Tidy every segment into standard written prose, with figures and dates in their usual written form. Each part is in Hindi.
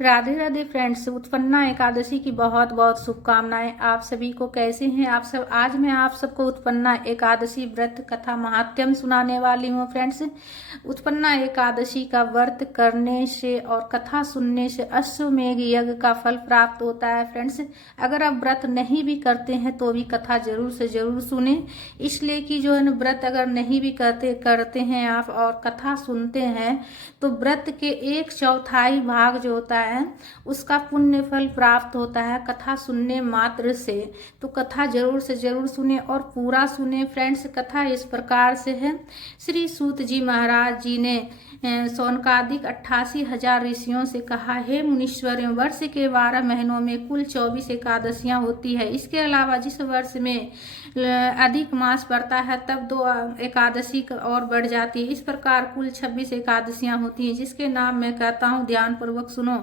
राधे राधे फ्रेंड्स, उत्पन्ना एकादशी की बहुत बहुत शुभकामनाएं आप सभी को। कैसे हैं आप सब? आज मैं आप सबको उत्पन्ना एकादशी व्रत कथा महात्म्य सुनाने वाली हूँ फ्रेंड्स। उत्पन्ना एकादशी का व्रत करने से और कथा सुनने से अश्वमेघ यज्ञ का फल प्राप्त होता है फ्रेंड्स। अगर आप व्रत नहीं भी करते हैं तो भी कथा जरूर से जरूर सुने, इसलिए कि जो है व्रत अगर नहीं भी करते हैं आप और कथा सुनते हैं तो व्रत के 1/4 भाग जो होता है उसका पुण्य फल प्राप्त होता है कथा सुनने मात्र से। तो कथा जरूर से जरूर सुने और पूरा सुने फ्रेंड्स। कथा इस प्रकार से है। श्री सूत जी महाराज जी ने सौनकादिक 88,000 ऋषियों से कहा, हे मुनीश्वरों, वर्ष के 12 महीनों में कुल 24 एकादशियां होती है। इसके अलावा जिस वर्ष में अधिक मास पड़ता है तब 2 एकादशी और बढ़ जाती है। इस प्रकार कुल 26 एकादशियां होती हैं, जिसके नाम मैं कहता हूँ, ध्यान पूर्वक सुनो।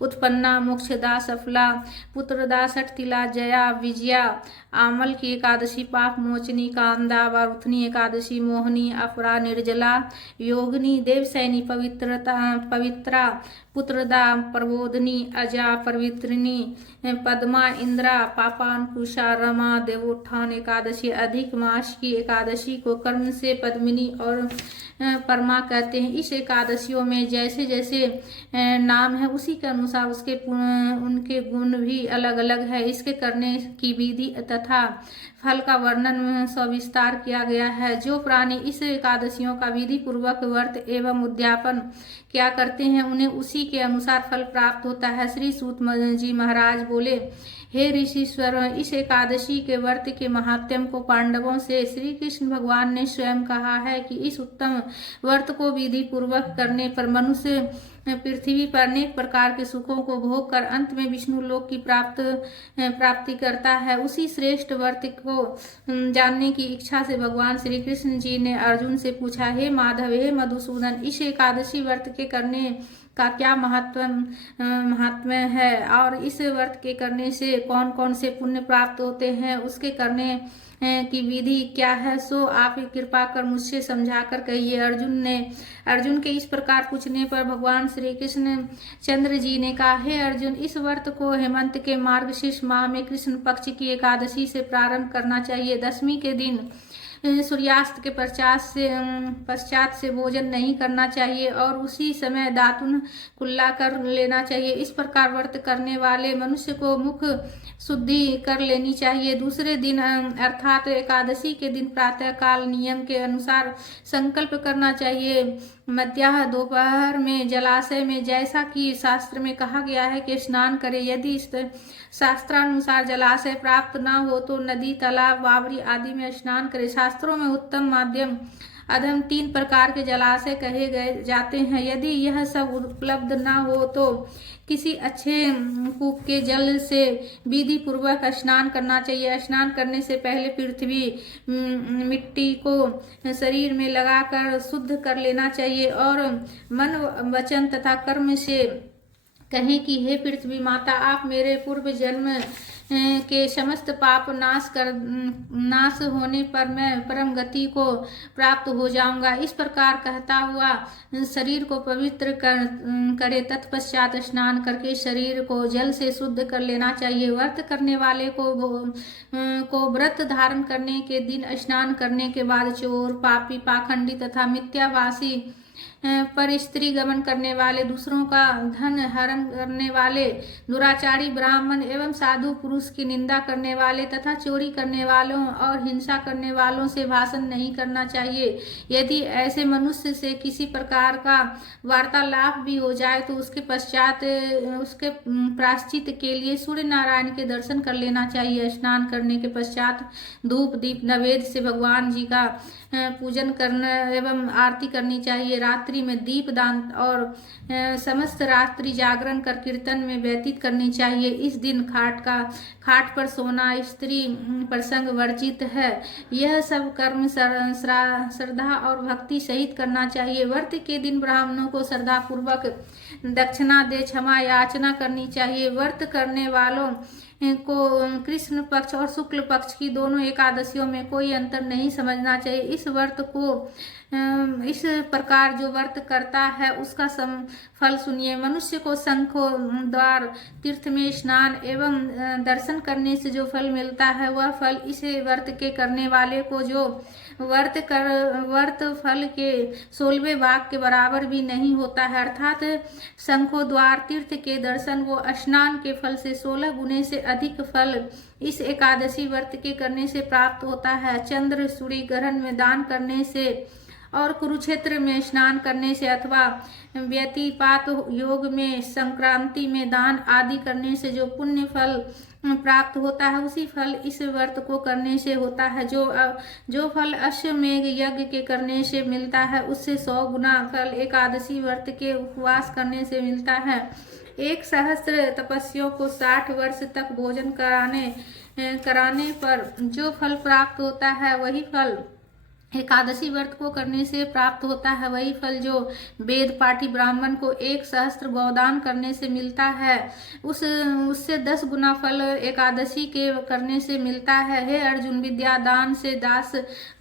उत्पन्ना, मोक्षदा, सफला, पुत्रदा, षटतिला, जया, विजया, आमल की एकादशी, पाप मोचनी, कांदा, वारुथनी एकादशी, मोहनी, अपरा, निर्जला, योगिनी, देवसैनी, पवित्रा, पुत्रदा, प्रबोधनी, अजा, पवित्रिनी, पद्मा, इंद्रा, पापांकुशा, रमा, देवोत्थान एकादशी। अधिक मास की एकादशी को कर्म से पद्मिनी और परमा कहते हैं। इस एकादशियों में जैसे जैसे नाम है उसी के अनुसार उनके गुण भी अलग अलग है। इसके करने की विधि तथा फल का वर्णन सविस्तार किया गया है। जो प्राणी इस एकादशियों का विधि पूर्वक व्रत एवं उद्यापन क्या करते हैं उन्हें उसी के अनुसार फल प्राप्त होता है। श्री सूत जी महाराज बोले, हे ऋषिश्वर, इस एकादशी के व्रत के महात्म्य को पांडवों से श्री कृष्ण भगवान ने स्वयं कहा है कि इस उत्तम व्रत को विधि पूर्वक करने पर मनुष्य पृथ्वी पर अनेक प्रकार के सुखों को भोग कर अंत में विष्णु लोक की प्राप्ति करता है। उसी श्रेष्ठ व्रत को जानने की इच्छा से भगवान श्री कृष्ण जी ने अर्जुन से पूछा, हे माधव, हे मधुसूदन, इस एकादशी व्रत के करने का क्या महात्म्य है और इस व्रत के करने से कौन कौन से पुण्य प्राप्त होते हैं, उसके करने की विधि क्या है, सो आप कृपा कर मुझसे समझा कर कहिए। अर्जुन के इस प्रकार पूछने पर भगवान श्री कृष्ण चंद्र जी ने कहा, हे अर्जुन, इस व्रत को हेमंत के मार्गशीर्ष माह में कृष्ण पक्ष की एकादशी से प्रारंभ करना चाहिए। दशमी के दिन सूर्यास्त के पश्चात से भोजन नहीं करना चाहिए और उसी समय दातुन कुल्ला कर लेना चाहिए। इस प्रकार व्रत करने वाले मनुष्य को मुख शुद्धि कर लेनी चाहिए। दूसरे दिन अर्थात एकादशी के दिन प्रातः काल नियम के अनुसार संकल्प करना चाहिए। मध्याह्न दोपहर में जलाशय में, जैसा कि शास्त्र में कहा गया है कि स्नान करे। यदि शास्त्रानुसार जलाशय प्राप्त न हो तो नदी, तालाब, बावरी आदि में स्नान करे। शास्त्रों में उत्तम, मध्यम, अधम 3 प्रकार के जलाशय कहे गए जाते हैं। यदि यह सब उपलब्ध न हो तो किसी अच्छे कूप के जल से विधि पूर्वक स्नान करना चाहिए। स्नान करने से पहले पृथ्वी मिट्टी को शरीर में लगाकर शुद्ध कर लेना चाहिए और मन, वचन तथा कर्म से कहें कि हे पृथ्वी माता, आप मेरे पूर्व जन्म के समस्त पाप नाश होने पर मैं परम गति को प्राप्त हो जाऊंगा। इस प्रकार कहता हुआ शरीर को पवित्र करे। तत्पश्चात स्नान करके शरीर को जल से शुद्ध कर लेना चाहिए। व्रत करने वाले को व्रत धारण करने के दिन स्नान करने के बाद चोर, पापी, पाखंडी तथा मिथ्यावासी, पर स्त्री गमन करने वाले, दूसरों का धन हरण करने वाले, दुराचारी, ब्राह्मण एवं साधु पुरुष की निंदा करने वाले तथा चोरी करने वालों और हिंसा करने वालों से भाषण नहीं करना चाहिए। यदि ऐसे मनुष्य से किसी प्रकार का वार्तालाप भी हो जाए तो उसके पश्चात उसके प्रायश्चित के लिए सूर्य नारायण के दर्शन कर लेना चाहिए। स्नान करने के पश्चात धूप दीप नैवेद्य से भगवान जी का पूजन करना एवं आरती करनी चाहिए। रात्रि में दीप दान और समस्त रात्रि जागरण कर कीर्तन में व्यतीत करनी चाहिए। इस दिन खाट पर सोना, स्त्री प्रसंग वर्जित है। यह सब कर्म श्रद्धा और भक्ति सहित करना चाहिए। व्रत के दिन ब्राह्मणों को श्रद्धा पूर्वक दक्षिणा दे क्षमा याचना करनी चाहिए। व्रत करने वालों को कृष्ण पक्ष और शुक्ल पक्ष की दोनों एकादशियों में कोई अंतर नहीं समझना चाहिए। इस व्रत को इस प्रकार जो व्रत करता है उसका फल सुनिए। मनुष्य को शंखो द्वार तीर्थ में स्नान एवं दर्शन करने से जो फल मिलता है वह फल इसे व्रत के करने वाले को जो व्रत फल के 16वें भाग के बराबर भी नहीं होता है। अर्थात शंखो द्वार तीर्थ के दर्शन व स्नान के फल से 16 गुने से अधिक फल इस एकादशी व्रत के करने से प्राप्त होता है। चंद्र सूर्य ग्रहण में दान करने से और कुरुक्षेत्र में स्नान करने से अथवा व्यतिपात योग में संक्रांति में दान आदि करने से जो पुण्य फल प्राप्त होता है उसी फल इस व्रत को करने से होता है। जो फल अश्वमेघ यज्ञ के करने से मिलता है उससे 100 गुना फल एकादशी व्रत के उपवास करने से मिलता है। 1 सहस्त्र तपस्वियों को 60 वर्ष तक भोजन कराने पर जो फल प्राप्त होता है वही फल एकादशी व्रत को करने से प्राप्त होता है। वही फल जो वेद पाठी ब्राह्मण को 1 सहस्त्र गौदान करने से मिलता है उससे 10 गुना फल एकादशी के करने से मिलता है। हे अर्जुन, विद्या दान से 10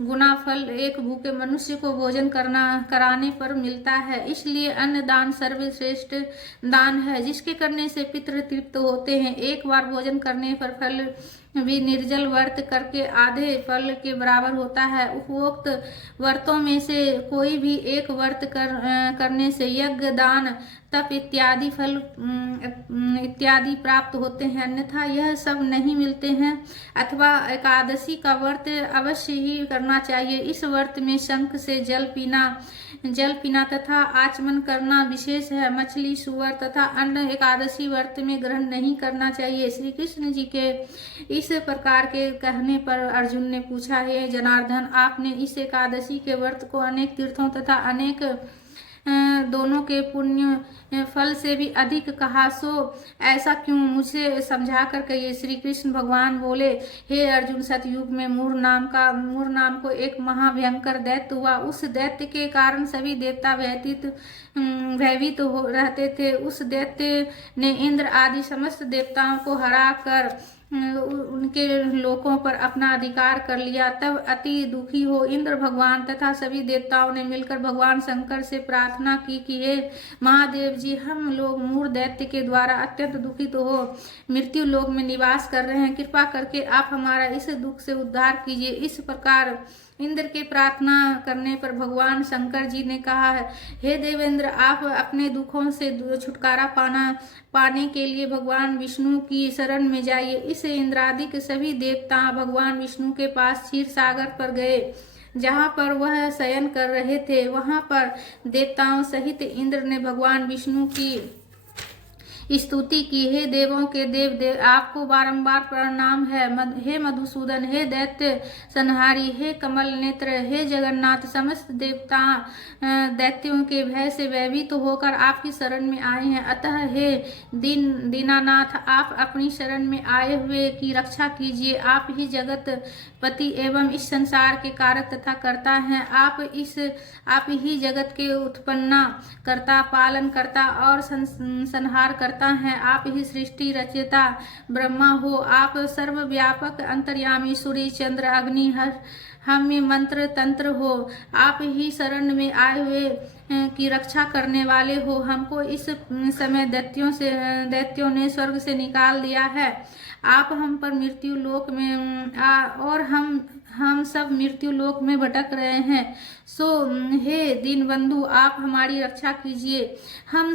गुना फल एक भूखे मनुष्य को भोजन कराने पर मिलता है। इसलिए अन्न दान सर्वश्रेष्ठ दान है जिसके करने से पितृ तृप्त होते हैं। एक बार भोजन करने पर फल भी निर्जल व्रत करके आधे फल के बराबर होता है। उपरोक्त व्रतों में से कोई भी एक व्रत करने से यज्ञ दान तप इत्यादि फल इत्यादि प्राप्त होते हैं, अन्यथा यह सब नहीं मिलते हैं। अथवा एकादशी का व्रत अवश्य ही करना चाहिए। इस व्रत में शंख से जल पीना तथा आचमन करना विशेष है। मछली सुअर तथा अन्न एकादशी व्रत में ग्रहण नहीं करना चाहिए। श्री कृष्ण जी के इस प्रकार के कहने पर अर्जुन ने पूछा, हे जनार्दन, आपने इस एकादशी के व्रत को अनेक तीर्थों तथा अनेक दोनों के पुण्य फल से भी अधिक कहा, सो ऐसा क्यों, मुझे समझा कर कहिए। श्री कृष्ण भगवान बोले, हे अर्जुन, सतयुग में मूर नाम को एक महाभयंकर दैत्य हुआ। उस दैत्य के कारण सभी देवता भयभीत हो रहते थे। उस दैत्य ने इंद्र आदि समस्त देवताओं को हरा कर उनके लोकों पर अपना अधिकार कर लिया। तब अति दुखी हो इंद्र भगवान तथा सभी देवताओं ने मिलकर भगवान शंकर से प्रार्थना की कि हे महादेव जी, हम लोग मूर दैत्य के द्वारा अत्यंत दुखित हो मृत्यु लोक में निवास कर रहे हैं। कृपा करके आप हमारा इस दुख से उद्धार कीजिए। इस प्रकार इंद्र के प्रार्थना करने पर भगवान शंकर जी ने कहा है, हे देवेंद्र, आप अपने दुखों से छुटकारा पाने के लिए भगवान विष्णु की शरण में जाइए। इस इंद्रादि के सभी देवता भगवान विष्णु के पास क्षीर सागर पर गए। जहाँ पर वह शयन कर रहे थे वहां पर देवताओं सहित इंद्र ने भगवान विष्णु की स्तुति की। हे देवों के देव, आपको बारंबार प्रणाम है। हे मधुसूदन, हे दैत्य संहारी, हे कमल नेत्र, हे जगन्नाथ, समस्त देवता दैत्यों के भय से भयभीत तो होकर आपकी शरण में आए हैं। अतः हे दीनानाथ, आप अपनी शरण में आए हुए की रक्षा कीजिए। आप ही जगत पति एवं इस संसार के कारक तथा कर्ता हैं। आप ही जगत के उत्पन्ना करता, पालन करता और संहार करता हैं। आप ही सृष्टि रचयिता ब्रह्मा हो। आप सर्वव्यापक अंतर्यामी सूर्य चंद्र अग्नि हम मंत्र तंत्र हो। आप ही शरण में आए हुए की रक्षा करने वाले हो। हमको इस समय दैत्यों ने स्वर्ग से निकाल दिया है। आप हम पर मृत्यु लोक में और हम सब मृत्यु लोक में भटक रहे हैं। सो हे दीनबंधु, आप हमारी रक्षा कीजिए। हम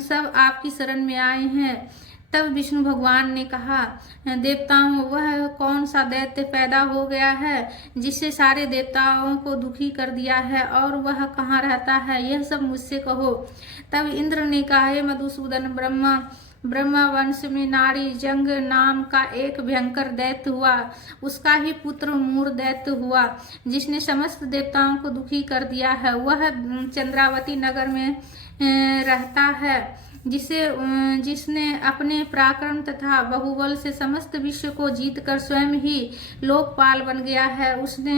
सब आपकी शरण में आए हैं। तब विष्णु भगवान ने कहा, देवताओं, वह कौन सा दैत्य पैदा हो गया है जिससे सारे देवताओं को दुखी कर दिया है, और वह कहाँ रहता है, यह सब मुझसे कहो। तब इंद्र ने कहा, हे मधुसूदन, ब्रह्मा वंश में नारी जंग नाम का एक भयंकर दैत्य हुआ। उसका ही पुत्र मूर दैत्य हुआ जिसने समस्त देवताओं को दुखी कर दिया है। वह चंद्रावती नगर में रहता है। जिसने अपने पराक्रम तथा बहुबल से समस्त विश्व को जीतकर स्वयं ही लोकपाल बन गया है, उसने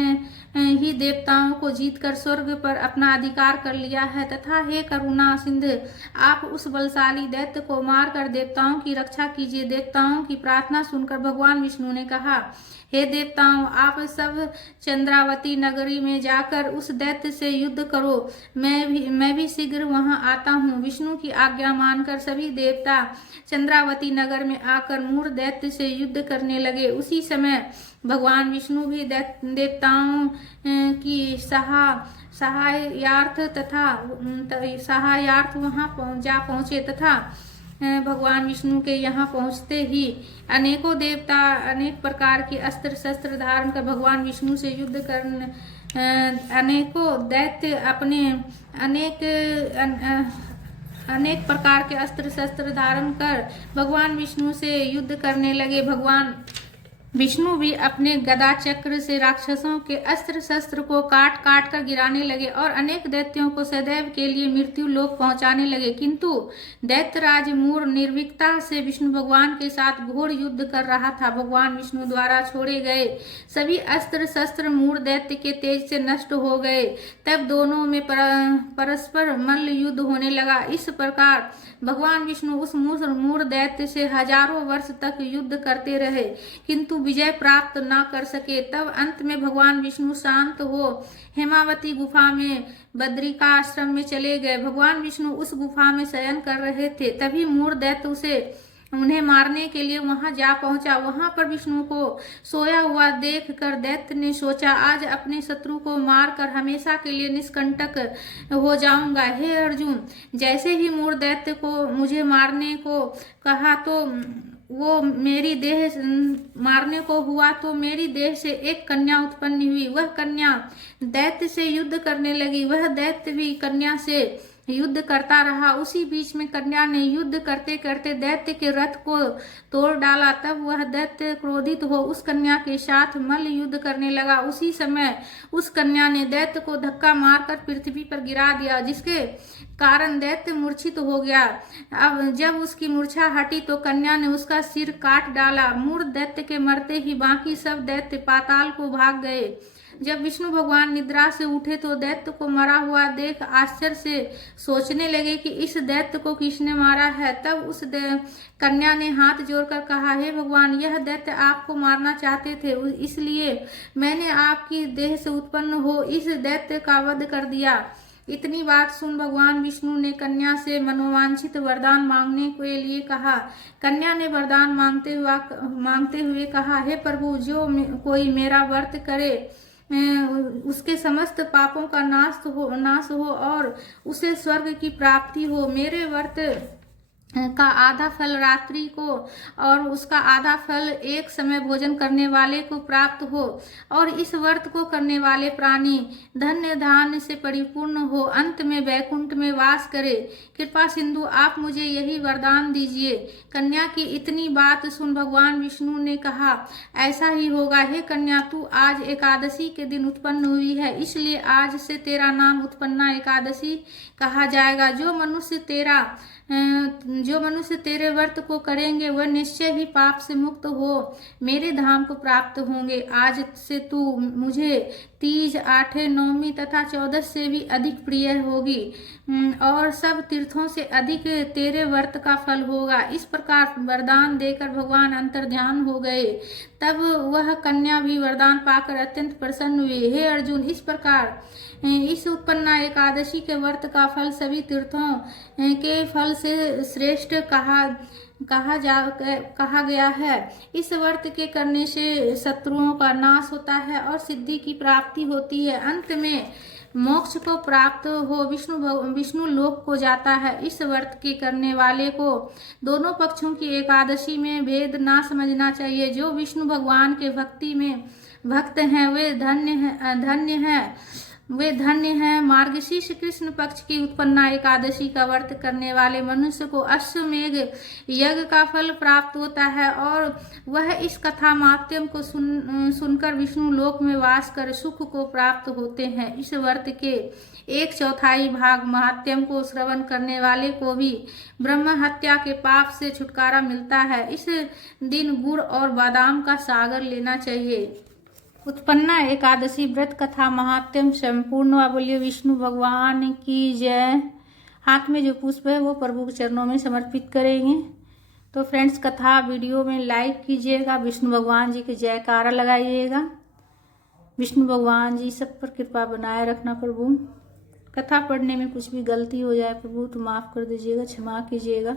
ही देवताओं को जीतकर स्वर्ग पर अपना अधिकार कर लिया है। तथा हे करुणा सिंधु, आप उस बलशाली दैत्य को मारकर देवताओं की रक्षा कीजिए। देवताओं की प्रार्थना सुनकर भगवान विष्णु ने कहा, हे देवताओं, आप सब चंद्रावती नगरी में जाकर उस दैत्य से युद्ध करो, मैं भी शीघ्र वहां आता हूँ। विष्णु की आज्ञा मानकर सभी देवता चंद्रावती नगर में आकर मूर दैत्य से युद्ध करने लगे। उसी समय भगवान विष्णु भी देवताओं की सहायार्थ वहां जा पहुंचे तथा भगवान विष्णु के यहाँ पहुँचते ही अनेकों देवता अनेक प्रकार के अस्त्र शस्त्र धारण कर भगवान विष्णु से युद्ध करने, अनेकों दैत्य अपने अनेक प्रकार के अस्त्र शस्त्र धारण कर भगवान विष्णु से युद्ध करने लगे। भगवान विष्णु भी अपने गदा चक्र से राक्षसों के अस्त्र शस्त्र को काट काट कर गिराने लगे और अनेक दैत्यों को सदैव के लिए मृत्यु लोक पहुंचाने लगे। किंतु दैत्यराज मूर निर्भीकता से विष्णु भगवान के साथ घोर युद्ध कर रहा था। भगवान विष्णु द्वारा छोड़े गए सभी अस्त्र शस्त्र मूर दैत्य के तेज से नष्ट हो गए। तब दोनों में परस्पर मल्ल युद्ध होने लगा। इस प्रकार भगवान विष्णु उस मूर दैत्य से हजारों वर्ष तक युद्ध करते रहे, किंतु विजय प्राप्त न कर सके। तब अंत में भगवान विष्णु शांत हो हेमावती गुफा में बद्रिका आश्रम में चले गए। भगवान विष्णु उस गुफा में शयन कर रहे थे, तभी मूर दैत्य उन्हें मारने के लिए वहां जा पहुंचा। वहां पर विष्णु को सोया हुआ देख कर दैत्य ने सोचा, आज अपने शत्रु को मारकर हमेशा के लिए निष्कंटक हो जाऊंगा। हे अर्जुन, जैसे ही मूर दैत्य को मुझे मारने को कहा तो वो मेरी देह मारने को हुआ तो मेरी देह से एक कन्या उत्पन्न हुई। वह कन्या दैत्य से युद्ध करने लगी। वह दैत्य भी कन्या से युद्ध करता रहा। उसी बीच में कन्या ने युद्ध करते करते दैत्य के रथ को तोड़ डाला। तब वह दैत्य क्रोधित हो उस कन्या के साथ मल्ल युद्ध करने लगा। उसी समय उस कन्या ने दैत्य को धक्का मारकर पृथ्वी पर गिरा दिया, जिसके कारण दैत्य मूर्छित हो गया। अब जब उसकी मूर्छा हटी तो कन्या ने उसका सिर काट डाला। मूर दैत्य के मरते ही बाकी सब दैत्य पाताल को भाग गए। जब विष्णु भगवान निद्रा से उठे तो दैत्य को मरा हुआ देख आश्चर्य से सोचने लगे कि इस दैत्य को किसने मारा है। तब उस कन्या ने हाथ जोड़कर कहा, हे भगवान, यह दैत्य आपको मारना चाहते थे, इसलिए मैंने आपकी देह से उत्पन्न हो इस दैत्य का वध कर दिया। इतनी बात सुन भगवान विष्णु ने कन्या से मनोवांछित वरदान मांगने के लिए कहा। कन्या ने वरदान मांगते हुए कहा, हे प्रभु, जो कोई मेरा व्रत करे उसके समस्त पापों का नाश हो और उसे स्वर्ग की प्राप्ति हो। मेरे व्रत का आधा फल रात्रि को और उसका आधा फल एक समय भोजन करने वाले को प्राप्त हो और इस व्रत को करने वाले प्राणी धन्य धान्य से परिपूर्ण हो, अंत में वैकुंठ में वास करे। कृपा सिंधु, आप मुझे यही वरदान दीजिए। कन्या की इतनी बात सुन भगवान विष्णु ने कहा, ऐसा ही होगा। हे कन्या, तू आज एकादशी के दिन उत्पन्न हुई है, इसलिए आज से तेरा नाम उत्पन्ना एकादशी कहा जाएगा। जो मनुष्य तेरे व्रत को करेंगे वह निश्चय ही पाप से मुक्त हो मेरे धाम को प्राप्त होंगे। आज से तू मुझे तीज, आठे, नौमी तथा 14 से भी अधिक प्रिय होगी और सब तीर्थों से अधिक तेरे व्रत का फल होगा। इस प्रकार वरदान देकर भगवान अंतर्ध्यान हो गए। तब वह कन्या भी वरदान पाकर अत्यंत प्रसन्न हुई। हे अर्जुन, इस प्रकार इस उत्पन्ना एकादशी के व्रत का फल सभी तीर्थों के फल से श्रेष्ठ कहा गया है। इस व्रत के करने से शत्रुओं का नाश होता है और सिद्धि की प्राप्ति होती है। अंत में मोक्ष को प्राप्त हो विष्णु लोक को जाता है। इस व्रत के करने वाले को दोनों पक्षों की एकादशी में भेद ना समझना चाहिए। जो विष्णु भगवान के भक्ति में भक्त हैं वे धन्य हैं वे धन्य हैं। मार्गशीर्ष कृष्ण पक्ष की उत्पन्ना एकादशी का व्रत करने वाले मनुष्य को अश्वमेघ यज्ञ का फल प्राप्त होता है और वह इस कथा माध्यम को सुनकर विष्णु लोक में वास कर सुख को प्राप्त होते हैं। इस व्रत के 1/4 भाग महात्म्य को श्रवण करने वाले को भी ब्रह्म हत्या के पाप से छुटकारा मिलता है। इस दिन गुड़ और बादाम का सागर लेना चाहिए। उत्पन्ना एकादशी व्रत कथा महात्म्य संपूर्ण व बोलिए विष्णु भगवान की जय। हाथ में जो पुष्प है वो प्रभु के चरणों में समर्पित करेंगे। तो फ्रेंड्स, कथा वीडियो में लाइक कीजिएगा, विष्णु भगवान जी के जयकारा लगाइएगा। विष्णु भगवान जी सब पर कृपा बनाए रखना प्रभु। कथा पढ़ने में कुछ भी गलती हो जाए प्रभु तो माफ़ कर दीजिएगा, क्षमा कीजिएगा।